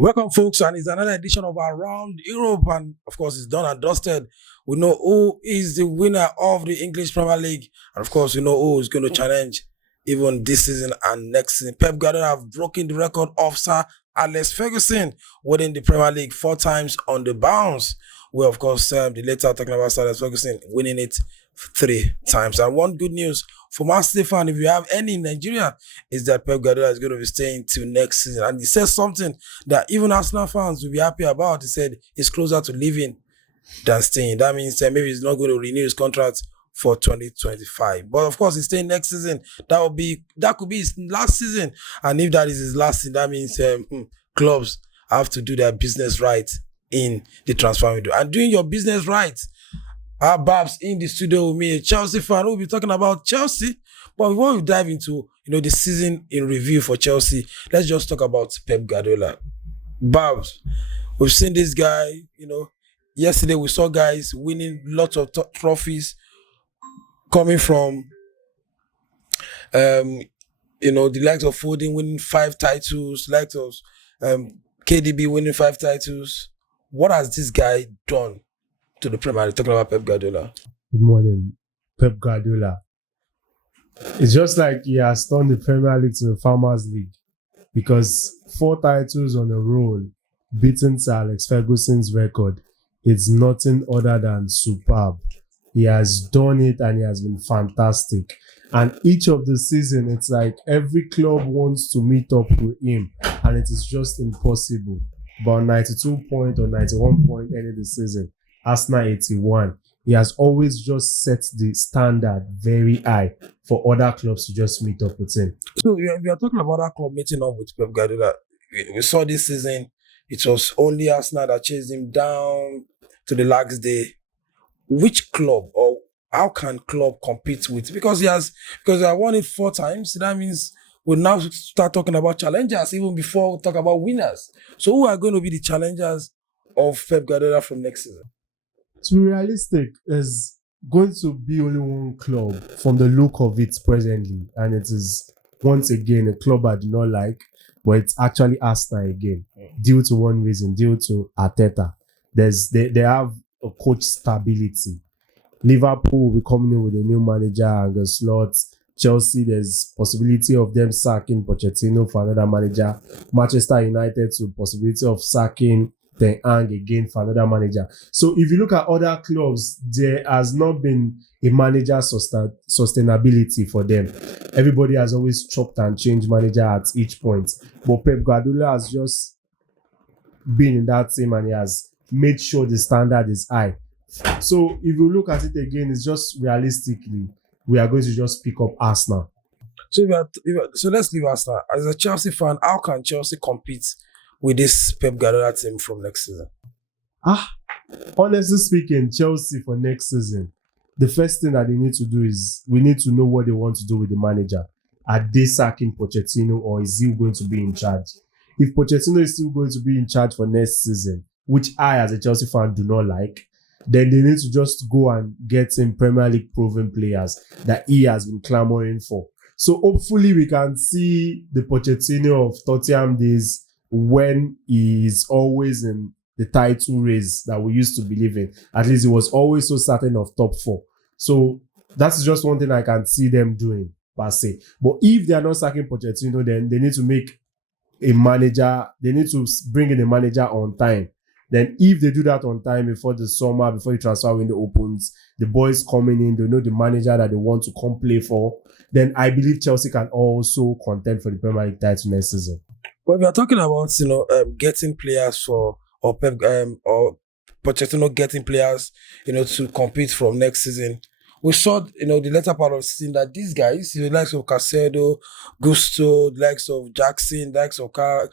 Welcome, folks, and it's another edition of Around Europe, and of course, it's done and dusted. We know who is the winner of the English Premier League, and of course, we know who is going to challenge even this season and next season. Pep Guardiola have broken the record of Sir Alex Ferguson, winning the Premier League 4 times on the bounce. Well, of course, the later talking about Sir Alex Ferguson winning it 3 times. And one good news for Man City fan, if you have any in Nigeria, is that Pep Guardiola is going to be staying till next season. And he says something that even Arsenal fans will be happy about. He said he's closer to leaving than staying. That means maybe he's not going to renew his contract for 2025. But of course, he's staying next season. That could be his last season. And if that is his last season, that means clubs have to do their business right in the transfer window. And doing your business right, our Babs in the studio with me, a Chelsea fan. We'll be talking about Chelsea. But before we dive into the season in review for Chelsea, let's just talk about Pep Guardiola. Babs, we've seen this guy, yesterday we saw guys winning lots of trophies coming from the likes of Foden winning 5 titles, likes of KDB winning 5 titles. What has this guy done to the Premier League? Talking about Pep Guardiola. Good morning, Pep Guardiola. It's just like he has turned the Premier League to the Farmers League, because 4 titles on a roll, beating Sir Alex Ferguson's record, it's nothing other than superb. He has done it and he has been fantastic. And each of the season, it's like every club wants to meet up with him, and it is just impossible. About 92 points or 91 points ending the season. Arsenal 81. He has always just set the standard very high for other clubs to just meet up with him. So we are talking about that club meeting up with Pep Guardiola. We saw this season, it was only Arsenal that chased him down to the last day. Which club, or how can club compete with? Because he has won it 4 times. That means we'll now start talking about challengers even before we talk about winners. So who are going to be the challengers of Pep Guardiola from next season? To be realistic, there's going to be only one club from the look of it presently, and it is once again a club I do not like, but it's actually Arsenal again, due to one reason, due to Arteta. They have a coach stability. Liverpool will be coming in with a new manager and the slots. Chelsea, there's possibility of them sacking Pochettino for another manager. Manchester United, to possibility of sacking Ten Hag again for another manager. So if you look at other clubs, there has not been a manager sustainability for them. Everybody has always chopped and changed manager at each point. But Pep Guardiola has just been in that team and he has made sure the standard is high. So if you look at it again, it's just realistically, we are going to just pick up Arsenal. So let's leave Arsenal. As a Chelsea fan, how can Chelsea compete with this Pep Guardiola team from next season? Honestly speaking, Chelsea for next season, the first thing that they need to do is we need to know what they want to do with the manager. Are they sacking Pochettino, or is he going to be in charge? If Pochettino is still going to be in charge for next season, which I as a Chelsea fan do not like, then they need to just go and get some Premier League proven players that he has been clamoring for. So hopefully we can see the Pochettino of Tottenham days, when he is always in the title race that we used to believe in. At least he was always so certain of top 4. So that's just one thing I can see them doing, per se. But if they are not sacking Pochettino, then they need to make a manager, they need to bring in a manager on time. Then if they do that on time before the summer, before the transfer window opens, the boys coming in, they know the manager that they want to come play for, then I believe Chelsea can also contend for the Premier League title next season. Well, we are talking about getting players or Pochettino getting players to compete from next season. We saw the latter part of the season that these guys, the likes of Caicedo, Gusto, the likes of Jackson, the likes of Carl,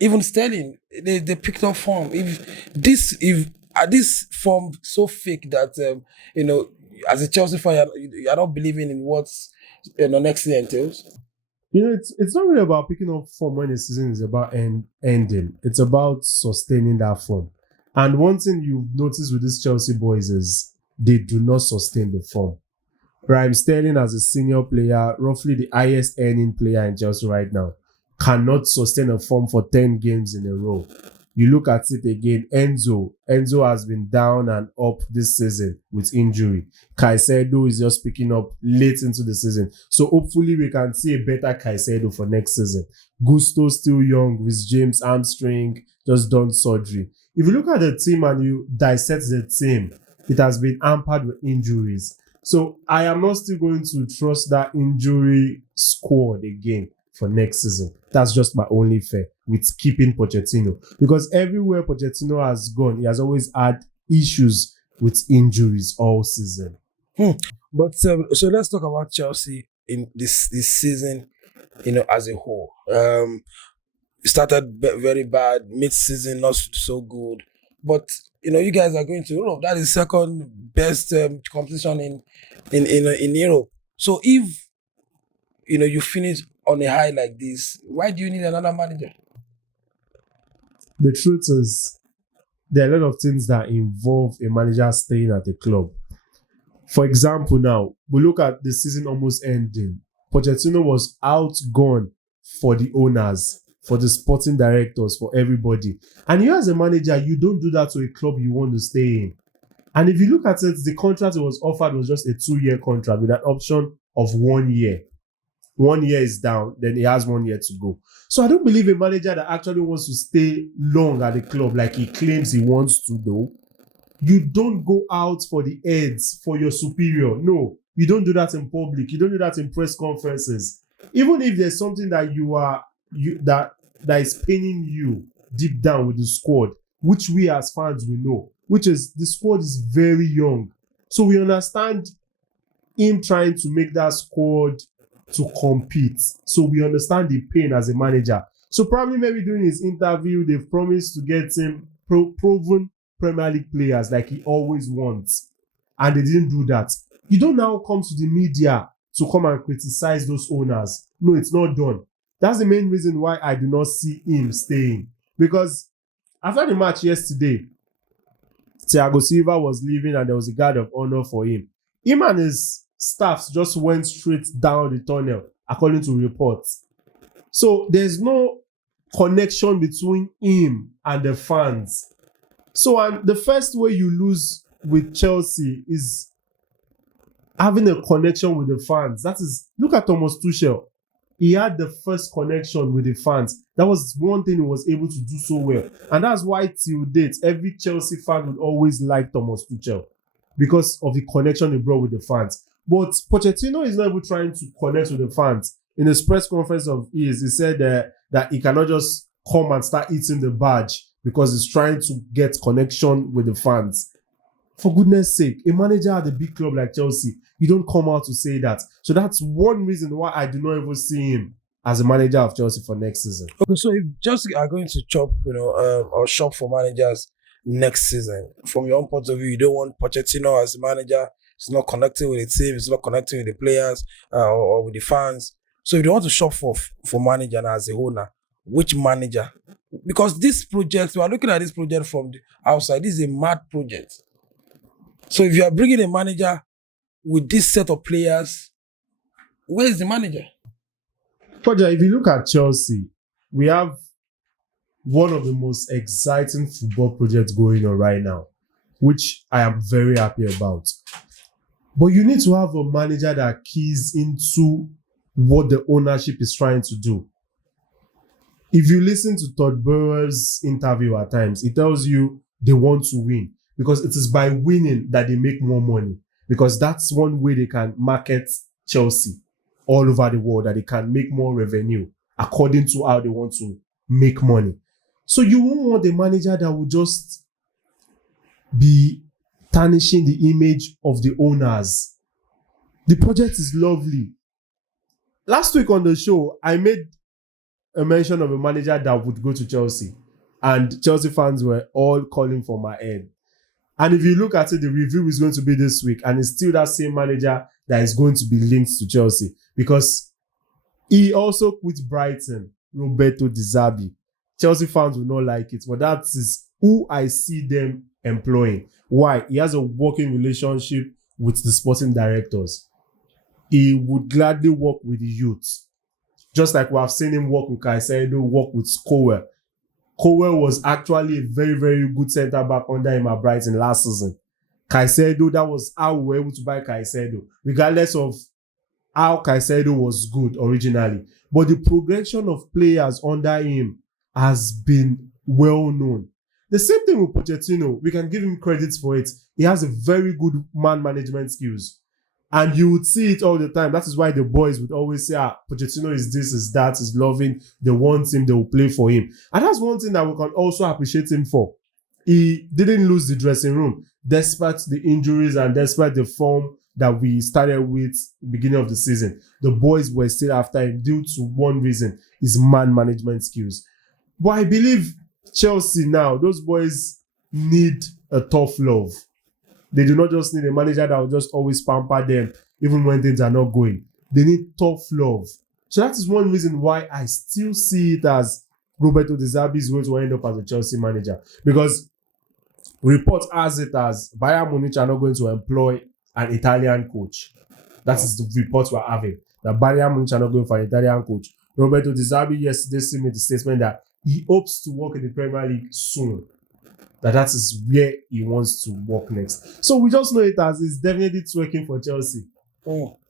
even Sterling, they picked up form. If this form so fake that as a Chelsea fan you're not believing in what next season entails. It's not really about picking up form when the season is about ending. It's about sustaining that form. And one thing you've noticed with these Chelsea boys is they do not sustain the form. Raheem Sterling as a senior player, roughly the highest earning player in Chelsea right now, cannot sustain a form for 10 games in a row. You look at it again, Enzo has been down and up this season with injury. Caicedo is just picking up late into the season. So hopefully we can see a better Caicedo for next season. Gusto still young with James hamstring, just done surgery. If you look at the team and you dissect the team, it has been hampered with injuries. So I am not still going to trust that injury squad again for next season. That's just my only fear with keeping Pochettino. Because everywhere Pochettino has gone, he has always had issues with injuries all season. But so let's talk about Chelsea in this season, as a whole. Started very bad, mid-season not so good, but you guys are going to Europe. That is second best competition in Europe. So if you finish on a high like this, why do you need another manager? The truth is, there are a lot of things that involve a manager staying at the club. For example, now we look at the season almost ending. Pochettino was outgone for the owners, for the sporting directors, for everybody. And you as a manager, you don't do that to a club you want to stay in. And if you look at it, the contract he was offered was just a 2-year contract with an option of 1 year. 1 year is down, then he has 1 year to go. So I don't believe a manager that actually wants to stay long at the club like he claims he wants to do. You don't go out for the heads for your superior. No, you don't do that in public. You don't do that in press conferences. Even if there's something that that is paining you deep down with the squad, which we as fans will know, which is the squad is very young. So we understand him trying to make that squad to compete. So we understand the pain as a manager. So probably maybe during his interview, they've promised to get him proven Premier League players like he always wants. And they didn't do that. You don't now come to the media to come and criticize those owners. No, it's not done. That's the main reason why I do not see him staying. Because after the match yesterday, Thiago Silva was leaving and there was a guard of honor for him. Him and his staffs just went straight down the tunnel, according to reports. So there's no connection between him and the fans. So and the first way you lose with Chelsea is having a connection with the fans. That is, look at Thomas Tuchel. He had the first connection with the fans. That was one thing he was able to do so well. And that's why till date, every Chelsea fan would always like Thomas Tuchel because of the connection he brought with the fans. But Pochettino is not even trying to connect with the fans. In his press conference of his, he said that he cannot just come and start eating the badge because he's trying to get connection with the fans. For goodness sake, a manager at a big club like Chelsea, you don't come out to say that. So that's one reason why I do not even see him as a manager of Chelsea for next season. Okay, so if Chelsea are going to chop, or shop for managers next season, from your own point of view, you don't want Pochettino as a manager. It's not connecting with the team. It's not connecting with the players or with the fans. So if you want to shop for manager now as a owner, which manager? Because this project, we are looking at this project from the outside. This is a mad project. So if you are bringing a manager with this set of players, where is the manager? Roger, if you look at Chelsea, we have one of the most exciting football projects going on right now, which I am very happy about. But you need to have a manager that keys into what the ownership is trying to do. If you listen to Todd Bowles' interview at times, he tells you they want to win because it is by winning that they make more money, because that's one way they can market Chelsea all over the world, that they can make more revenue according to how they want to make money. So you won't want a manager that will just be tarnishing the image of the owners. The project is lovely. Last week on the show, I made a mention of a manager that would go to Chelsea, and Chelsea fans were all calling for my head. And if you look at it, the review is going to be this week, and it's still that same manager that is going to be linked to Chelsea, because he also quit Brighton, Roberto Di Zerbi. Chelsea fans will not like it, but that is who I see them employing. Why? He has a working relationship with the sporting directors. He would gladly work with the youth. Just like we have seen him work with Caicedo, work with Cowell. Cowell was actually a very, very good centre back under him at Brighton last season. Caicedo, that was how we were able to buy Caicedo, regardless of how Caicedo was good originally. But the progression of players under him has been well known. The same thing with Pochettino. We can give him credit for it. He has a very good man management skills. And you would see it all the time. That is why the boys would always say, Pochettino is this, is that, is loving. They want him, they will play for him. And that's one thing that we can also appreciate him for. He didn't lose the dressing room, despite the injuries and despite the form that we started with beginning of the season. The boys were still after him due to one reason, his man management skills. But I believe Chelsea now, those boys need a tough love. They do not just need a manager that will just always pamper them even when things are not going. They need tough love. So that is one reason why I still see it as Roberto De Zerbi is going to end up as a Chelsea manager. Because report has it as Bayern Munich are not going to employ an Italian coach. That is the report we're having. That Bayern Munich are not going for an Italian coach. Roberto De Zerbi yesterday made the statement that he hopes to work in the Premier League soon. That is where he wants to work next. So we just know it as it's definitely working for Chelsea.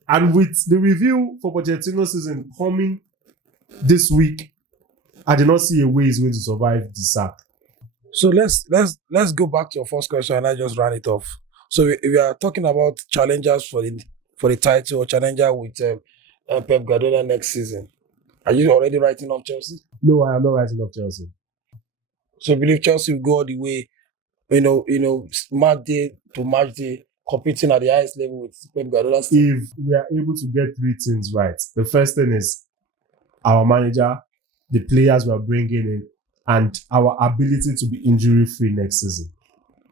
And with the review for Pochettino season coming this week, I do not see a way he's going to survive the sack. So let's go back to your first question and I just ran it off. So if we are talking about challengers for the title or challenger with Pep Guardiola next season, are you already writing off Chelsea? No, I am not writing off Chelsea. So I believe Chelsea will go all the way, match day to match day, competing at the highest level with Pep Guardiola. If we are able to get three things right, the first thing is our manager, the players we are bringing in, and our ability to be injury-free next season,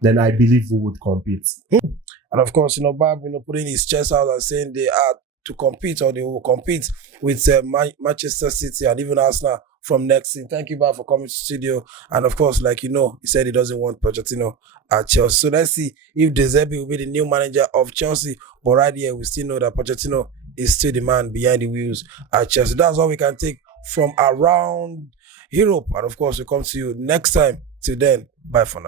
then I believe we would compete. And of course, Bab, putting his chest out and saying they are to compete or they will compete with Manchester City and even Arsenal from next season. Thank you, Bab, for coming to the studio. And of course, he said he doesn't want Pochettino at Chelsea. So let's see if De Zerbi will be the new manager of Chelsea. But right here, we still know that Pochettino is still the man behind the wheels at Chelsea. That's all we can take from around Europe. And of course, we'll come to you next time. Till then, bye for now.